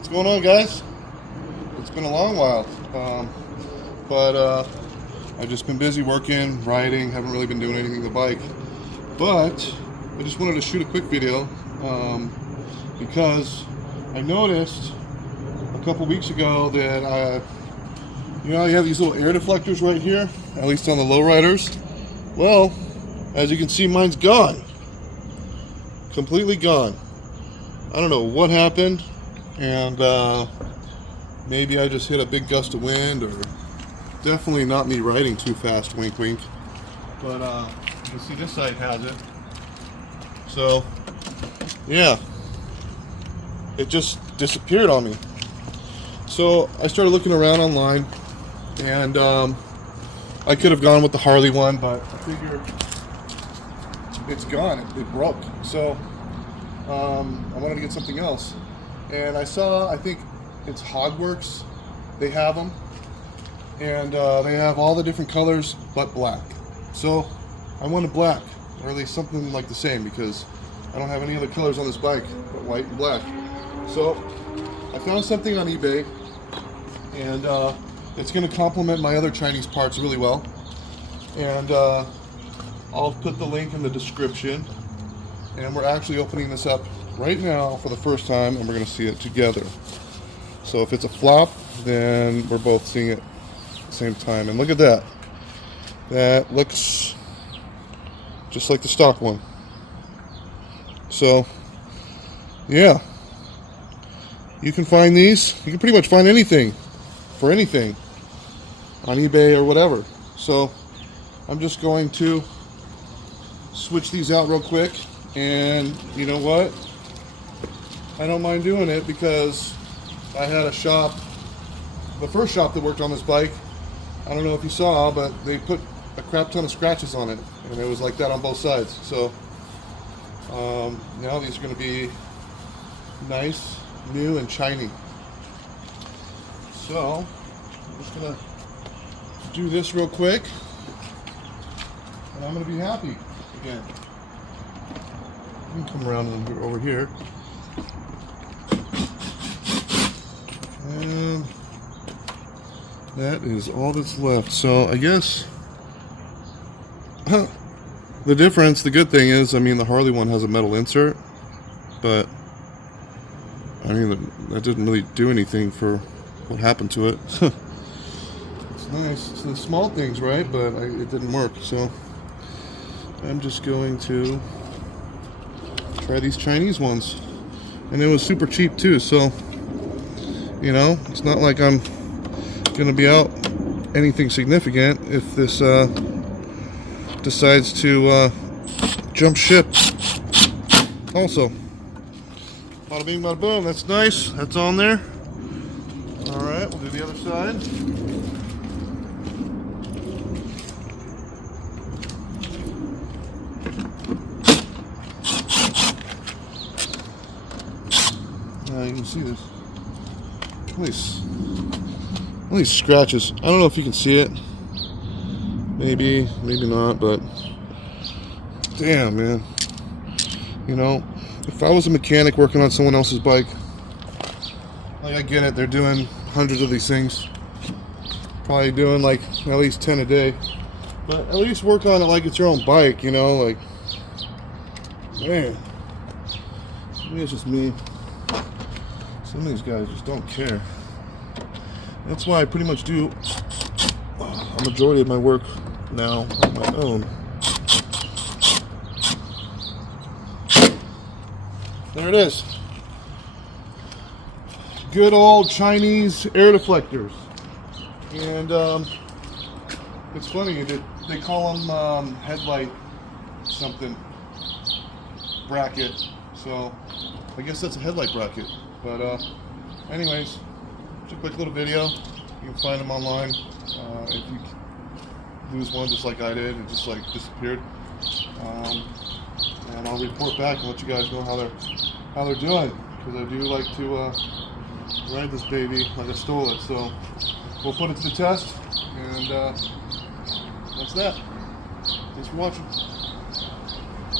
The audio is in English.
What's going on, guys? It's been a long while, but I've just been busy working, riding, haven't really been doing anything to the bike. But I just wanted to shoot a quick video because I noticed a couple weeks ago that you have these little air deflectors right here, at least on the lowriders. Well, as you can see, mine's gone, completely gone. I don't know what happened, and maybe I just hit a big gust of wind, or definitely not me riding too fast, wink wink. But you can see this side has it. So yeah, it just disappeared on me. So I started looking around online, and I could have gone with the Harley one, but I figured it's gone, it broke. So I wanted to get something else, and I saw, I think it's Hogworks, they have them, and they have all the different colors but black. So I wanted black, or at least something like the same, because I don't have any other colors on this bike but white and black. So I found something on eBay, and it's going to complement my other Chinese parts really well, and I'll put the link in the description. And we're actually opening this up right now for the first time, and we're going to see it together. So if it's a flop, then we're both seeing it at the same time. And look at that. That looks just like the stock one. So yeah, you can find these. You can pretty much find anything for anything on eBay or whatever. So I'm just going to switch these out real quick. And you know what? I don't mind doing it, because I had a shop, the first shop that worked on this bike, I don't know if you saw, but they put a crap ton of scratches on it, and it was like that on both sides. So now these are going to be nice, new, and shiny. So I'm just going to do this real quick, and I'm going to be happy again. You can come around over here. And that is all that's left. So I guess the difference, the good thing is, I mean, the Harley one has a metal insert, but I mean, that didn't really do anything for what happened to it. It's nice. It's the small things, right? But it didn't work. So I'm just going to try these Chinese ones, and it was super cheap too. So you know, it's not like I'm gonna be out anything significant if this decides to jump ship. Also, bada bing bada boom. That's nice, that's on there. All right, we'll do the other side. You can see this. At least scratches. I don't know if you can see it. Maybe not, but damn, man. You know, if I was a mechanic working on someone else's bike, like, I get it, they're doing hundreds of these things. Probably doing like at least 10 a day. But at least work on it like it's your own bike, you know, like, man. Maybe it's just me. Some of these guys just don't care. That's why I pretty much do a majority of my work now on my own. There it is. Good old Chinese air deflectors. And it's funny that they call them headlight something bracket. So I guess that's a headlight bracket. But anyways, just a quick little video. You can find them online. If you lose one just like I did, it just like disappeared. And I'll report back and let you guys know how they're doing, because I do like to ride this baby like I stole it. So we'll put it to the test, and that's that. Thanks for watching.